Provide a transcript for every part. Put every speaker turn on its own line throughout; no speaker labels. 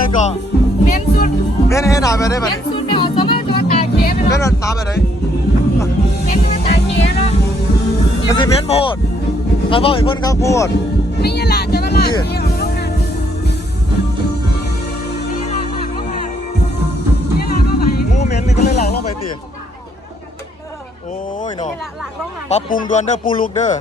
นก่อน
เมียนสุด
เมียนให้หนาไปได้ไหม
เมียนสุดไม่ออกสมัยตัวตาเขียวไป
เมียน
แล้ว
ตาไปไหน
เมียนตัวตาเขียวเนาะ
มันสิเมียนโพดถ้าบอกอีกคนข้างโพด
ไม่ยาลาจะมาลาเขียวเข้ามา
งูเมียนนี่ก็เลยหลังลงไปตีโอ้ยเนาะปรับปรุงด่วนเด้อปูลูกเด้อ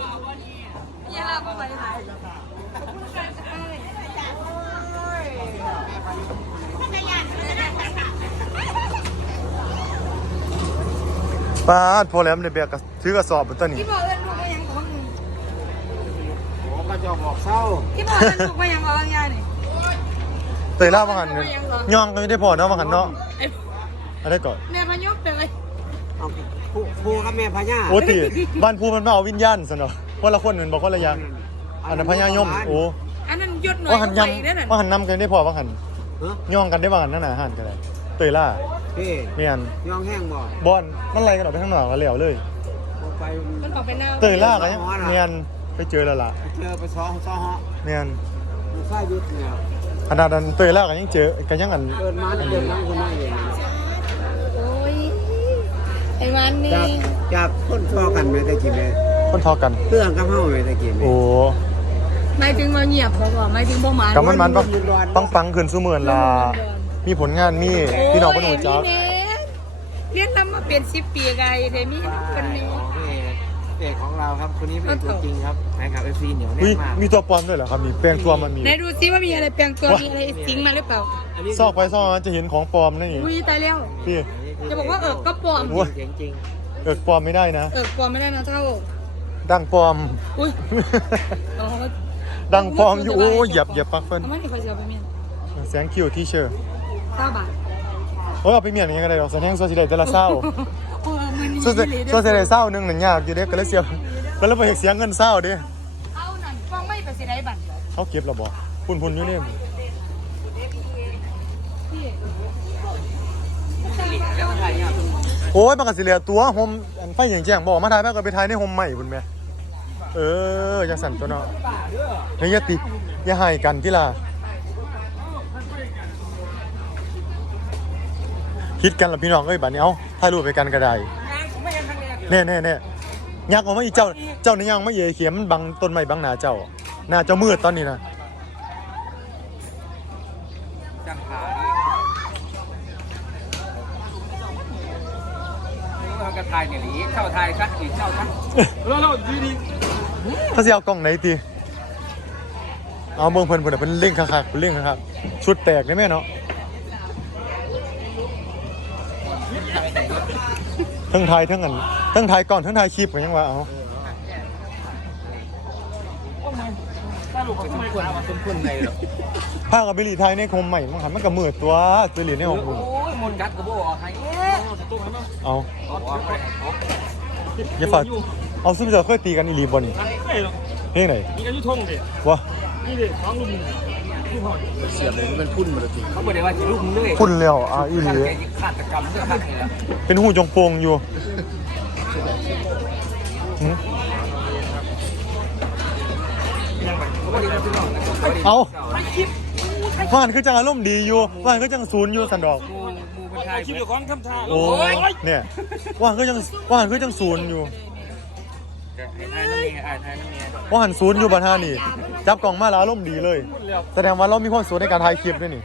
ป้าพอแล้วในเบียกถือกระสอบบนต้นนี้
ที่บอกเอิญลูกไปยังของมึง
โอ้ก็จะบอกเศร้า
ที่บอกเอิญลูกไปยังของยายนี่
เตยล่าบังหันเนี่ยย่องก็ไม่ได้พอเนาะบังหันเนาะอะไรก่อน
แม่พยุบไปเลย
ผู้กับแม่พญา
โอ้ตีบ้านภูมันมาเอาวิญญาณสนอคนละคนเหมือนบอกคนละอย่างอันนั้นพญายมโอ้
อันนั้นยศหน่อย
ว่าหันยำว่าหันนำกันได้พอว่าหันย่องกันได้บ้างหันนั่นน่ะหันกันเลยเตยล่าเมียน
ย่องแห้งบ่
บอลมันไล่กันออกไปข้างนอกกันเหลวเลย
มันออกไปหน้า
เตยล่ากันเมียนไปเจอแล้วล่ะ
เจอไปซ้อฮะ
เมียน
ใช่ยุทธเนี่ย
ขนาดนั้นเตยล่ากันยังเจอกันยังอัน
เกิดมาเกิดนั่งคนนั่งเอง
โอ้ยไอ้มันนี่
จับคนทอกันไหมตะกี้ไหม
คนทอกัน
เรื่องกับเฮาไหมตะกี้ไหม
โอ้
ไม่ถึงมาเงียบบอกไม่ถึงบ่หมาน
กับมันปังขึ้นสู้เหมือนล่ะมีผลงานมีพี่น้องพนุจ๊ะ
เรียนทำมาเป็น10 ปีไงเดมี่คนนี้
เด็กของเราครับคนนี้เป็นตัวจริงครับแฟนคลับเอฟซีเหนียวแน่นมาก
มีตัวปลอมด้วยเหรอครับมีแปลงตัวมันมี
ไหนดูซิว่ามีอะไรแปลงตัวมีอะไรสิงมาหรือเปล่า
ซอกไปซอกมาจะเห็นของปลอมนั่นเอง
อุ้ยตายแล้ว
พี่
จะบอกว่าก็ปลอม
จริง
ปลอมไม่ได้นะ
ปลอมไม่ได้นะเท่า
ดังปลอม
อุ้ย
ดังปลอมอยู่โอ้เหยียบปักเฟิน
ไม่ได้คอยเสียไปเมียน
แสงคิวที่เชื่อ
9 บาท
โอ้ยเอาไปเมียนยังไงได้หรอกแสดงโซซิเดตแต่ละเศร้าโซซิเดตเศร้านึงหนึ่งยากอยู่เด็กก็เลยเสียก็เลยไปเสียเงินเศร้าดิ
เอาหน่อยฟังไม่ไปเสียได้บัตร
เขาเก็บหรอบอกพุ่นอยู่เนี่ยโอ้ยมันก็สิเหลือตัวโฮมไฟอย่างแจ้งบอกมาถ่ายแม่ก็ไปถ่ายในโฮมใหม่บุญแม่ยังสั่นตัวเนาะเฮ้ยอย่าให้กันที่ล่ะคิดกันละพี่น้องบัดนี้เอาถ่ายรูปไปกันก็ได้แน่ยักออกมาอีเจ้านี่ยังไม่เย่เขียมมันบังต้นไม้บังหน้าเจ้ามืดตอนนี้นะ
กระทายเนี่ยหลีเช่าทายซักอีกเช่าซักเราดี
เขาจะเอากล่องไหนตีเอาเมืองเพิ่นเป็นเล่งคักๆเป็นเล่งคักๆชุดแตกได้ไหมเนาะทั้งไทยทั้งอันทั้งไทยก่อนทั้งไทยคลิปกันยังวะเอาผ้ากับบิลีไทยในคมใหม่มันหันมันกับมือตัวบิลีในของคุณ
มนกัดกับโบออกให้
เอาอย่าฝากเอาซึ่งจะเคยตีกันอีลีบอลเฮ้ยไหน
มีกันยุทงดิ
วะ
นี่ดิท้องลุมเสียบเลยมันพุ่นมาเลยเขาบอกเลยว่าจะลุกมึงเลย
พุ่นแล้วอีลี
ขาดกรรมเรื่องขาดเลย
เป็นหูจงโปงอยู่เอาว่านคือจังอารมณ์ดีอยู่ว่านคือจังศูนย์อยู่สันดอก
คิดอยู่ของคำทาง
โอ้เนี่ยว่านคือจังศูนย์อยู่ว่านศูนย์อยู่บ้านท่านี่จับกล่องมาแล้วอารมณ์ดีเลยแสดงว่าเรามีความสุขในการถ่ายคลิปด้วยนี่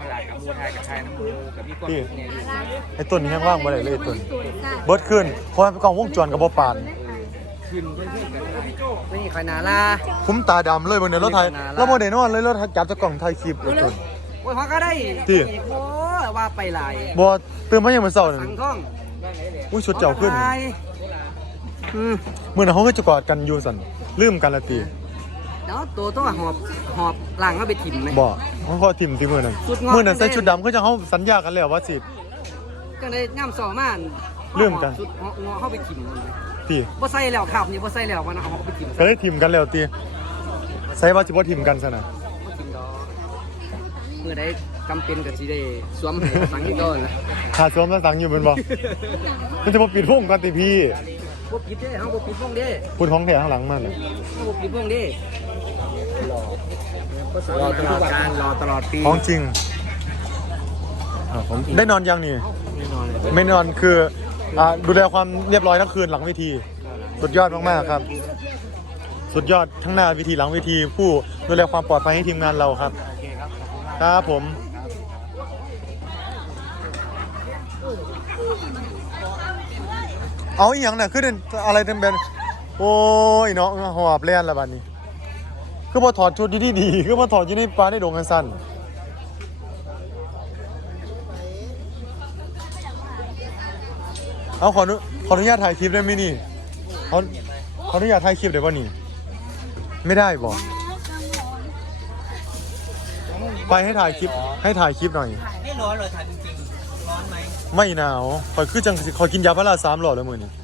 ไอ้ต้นนี้ยังว่างบ่ได้เลยต้นเบิร์ดขึ้นเพราะกล่องวงจรกับบ่ปาน
ขึ้นนี่ใครนาลา
คุ้มตาดำเลยบนรถไทยแล้วโมเดลนอนเลยรถจับจะกล่องไทยคลิปเลยต้น
โอ้ยพอก็ได้
ที่
โอ้ว่าไปหลาย
บ่ตื่นมายังมื้อเช้านั่น
สังท่อง
อุ้ยชุดเจ้าขึ้นเมื่อนั้นเขาก็จะกอดกันอยู่สั่นลืมกันละตี
แล้วตัวต้องหอบหลังเขาไปถิ่มไหม
บ่เขาขอถิ่มที่มื่อนั้นใส่ชุดดำก็จะเขาสัญญากันแล้วว่าสิ
ก็เลยง่ามสอม่าน
ลืมกัน
เขาไปถิ่ม
ตี
บ่ใส่แล้วขับนี่บ่ใส่แล้วมันเอาไปถิ่ม
ก็ได้ถิ่มกันแล้วตีใส่ว่าจะบ่ถิ่มกันซะนะ
เมื่อใดจำเป็นกับสิได้สวมให้สังที่ก่อนนะ
ขาดสวมสังอยู่เป็นบ่มันจะมาปิดพงกันตีพี่
พวกปิดเด้เขาพวกปิดพวกเด้
พูดท้องแถวข้างหลังมาเลย
พวกปิดพวกเด้รอตลอดปี
ของจริง
ผม
ได้นอนยังนี่
ไม่นอนเลย
ไม่นอนคือดูแลความเรียบร้อยทั้งคืนหลังเวทีสุดยอดมากๆครับ สุดยอดทั้งหน้าเวทีหลังเวทีผู้ดูแลความปลอดภัยให้ทีมงานเราครับ
โอเคครับขอบคุณมาก
ครับผม เอาอีกอย่างน่ะคืออะไรเต็มเป็นโอ้ยเนาะหอบเล่นละบัดนี้คือมาถอดชุดดีๆคือมาถอดอยู่ในปลาในโด่งกันสั้นเอาขออนุญาตถ่ายคลิปได้ไหมนี่ขออนุญาตถ่ายคลิปได้ป่ะนี่ไม่ได้บอกไปให้ถ่ายคลิปหน่อย
ไม่ร้อนเลยถ่ายจริงๆร้อนไหม
ไม่หนาวคอยคือจังคอยกินยาพารา3 หลอดแล้วมือนี่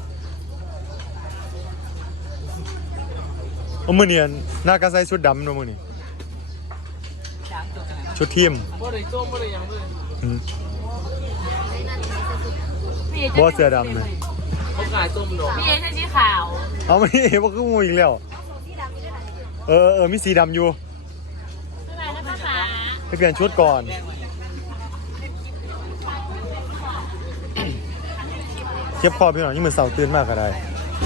มือเนียนหน้าการใส่ชุดดำนะมือนี่ชุดทีม
บ่ได้ส้มบ่ได้ยังเลย
บอสเสื้อดำเลย
เขาขายส้มหรอ
พี่เอใช่สีขาว
เอาไม่บอกคือมูอีกแล้วมีสีดำอยู่
อะไรนะคะขา
ไปเปลี่ยนชุดก่อนเก็บคอพี่หน่อยนี่เหมือนเสาตื่นมากก็ได้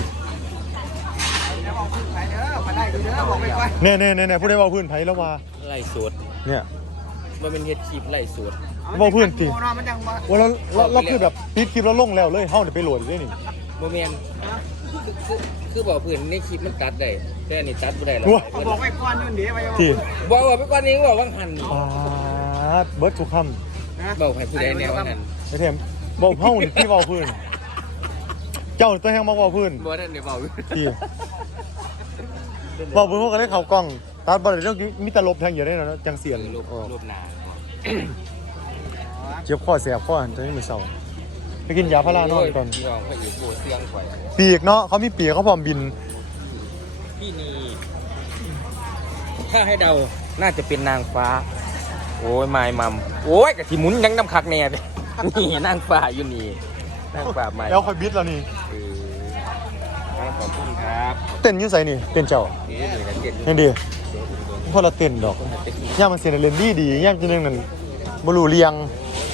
เน่ผู้ใดว่าพื้นไผ่แล้วว่า
ไล่สด
เนี่ย
มันเป็นเฮ็ดคลิปไล่สด
ว่าพื้นสิว่าเราคือแบบปิดคลิปแล้วลงแล้วเลยเฮ้าเดี๋ยวไปโหลดด้วยนี่
โมเมนคือบอกเพื่อนในคลิปมันตัดได้แต่อันนี้ตัดไม่ได้แล้ว
บอกไปก่อนนู่นเดี๋ยวไป
ที่
บอกไปก่อนนี้บอกว่างหัน
เบิร์ดทุกค
บอกให้ผู้ใดแนวหัน
ำไอ้เทมบอกเฮ้านี่พี่เบาพื้นเจ้าตัวแห้งมาเบาพื้น
บอกท่านเดี๋ยวบอก
ที่บอกพื้นพวกกันได้เข่ากล้องตัดบอลเรื่องมีตลบแทงอยู่ได้นะจังเสียน
รูปหนา
เจ็บข้อเสียบข้อตอนนี้มือเศร้าไปกินยาพารานอนก่อน
พี่น้องเขาอยู่โบเสียงข่อย
ปีกเนาะเขามีปีกเขาพร้อมบิน
พี่นีถ้าให้เดาน่าจะเป็นนางฟ้า โอ้ยไม้มัมโอ้ยกะทิหมุนยังน้ำคักแน่เลยนี่นางฟ้าอยู่นี่นางฟ้าไม้
แล้วคอยบิดแล้วนี่
ขอบคุณครับ
เต้นอยุ่ใส่นี่เต้นเจ้า
นี่นี่นะเจ็ด
ยังดีเพราะเราเต้นดอกย่ามันเสียนเล่นดีย่ามจะนึงนั่นบลูเลียง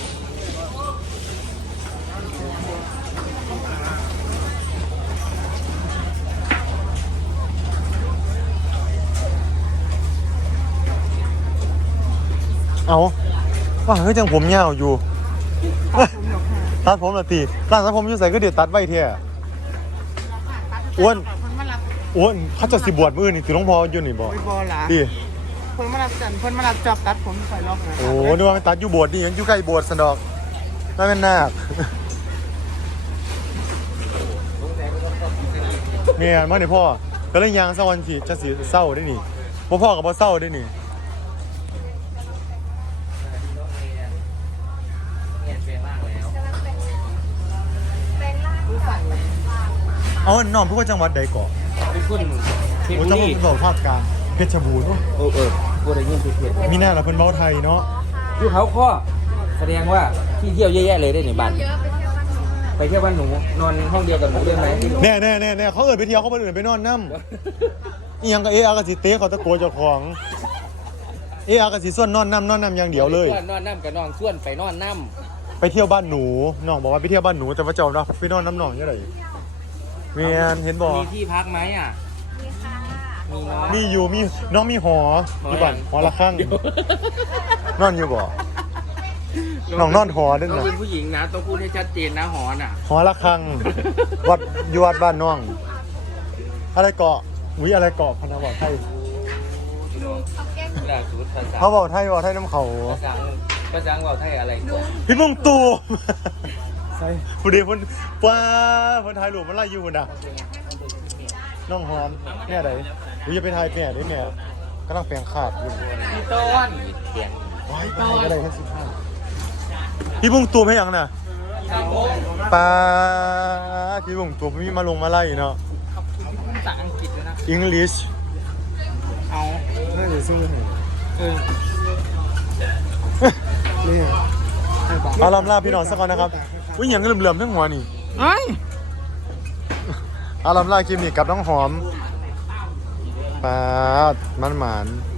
เอาว่าเฮ้ยจังผมยาวอยู่ตัดผมละตีร้านตัดผมอยู่ใส่ก็เดี๋ยวตัดไว้เท่อ้วนเขาจะสิบวชมื้อนี่ถือหลวงพ่ออยู่นี่บ่
ไปบอลล่ะ
ดิ
คนมารับจันคนมารับจอบตัดผมใส่ล็อกนะ
โอ้นึกว่ามันตัดอยู่โบสถ์นี่ยังอยู่ใกล้โบสถ์สันดอกนั่นเป็นนาคเนี่ยมาเนี่ยพ่อก็เลยยางสักวันสิจะสิเศร้าได้นี่พ่อกับพ่อเศร้าได้นี่เอาน้องพูดว่าจังหวัดใดก่อน
เป็นคนเพชร
โอ้
บุ
จังหวั
รี
ดภาคกลางเพชรบูรณ์
พูดอะไรเงี้ยเพชร
มีหน้าละเพิ่นเว้าไทยเนาะ
อยู่เขาข้อแสดงว่าที่เที่ยวเยอะแยะเลยได้ในบ้านไปเที่ยวบ้านหนูนอนห้องเดียวกับหนูได้ไหม
แน่เขาเอิ้นไปเที่ยวเขาบ่เอิ้นไปนอนน้ำอีหยังก็อากะสิเตะเขาตะโกนเจ้าของอากะสิส่วนนอนน้ำอย่างเดียวเลย
นอนน้ำกับนอนส่วนไปนอนน้
ไปเที่ยวบ้านหนูน้องบอกว่าไปเที่ยวบ้านหนูแต่ว่าเจ้าเนาะไปนอนน้ำหนองยังไงเมียนเห็นบอก
ำมีที่พักไหมอ่ะมีเนาะ
มีอยู่มีน้องมีหออยู่บ้านหอละข้างนอนอยู่บ่น้องนอนหอเด้ว
เรา
นะ
เป็นผู้หญิงนะต้องพูดให้ชัดเจนนะหอน่ะ
หอละข้างวัดอยู่วัดบ้านน้อง อะไรเกาะอะไรเกาะพนาบอกไทย
ล่าสุดภาษา
เขาบอกไทยน้ำเขา
ภาษาว่าไทยอะไรก่อน
พี่มงตูใช่ผู้เดียวคนป้าคนไทยหลวงมันไล่อยู่นะน้องหอมแม่ไหนกูจะไปไทยแม่ด้วยแม่กำลังแปลงขาดอยู่
พี่ต้นเสียง
ว้ายตายก็ได้แค่15พี่บุ้งตัวไม่ยังน่ะป้าพี่บุ้งตัวมีมาลงมาไล่เนาะ
ภาษาอังกฤษด้วยนะ
English
เอา
น่าจะซื้อให้
นี่
เอาลำลาพี่น้องสักก่อนนะครับอุ้ยยังเหลื่อมๆทั้งหัวนี่
เฮ้ย
เอาลำลาคลิปนี้กับน้องหอมป้ามันหมาน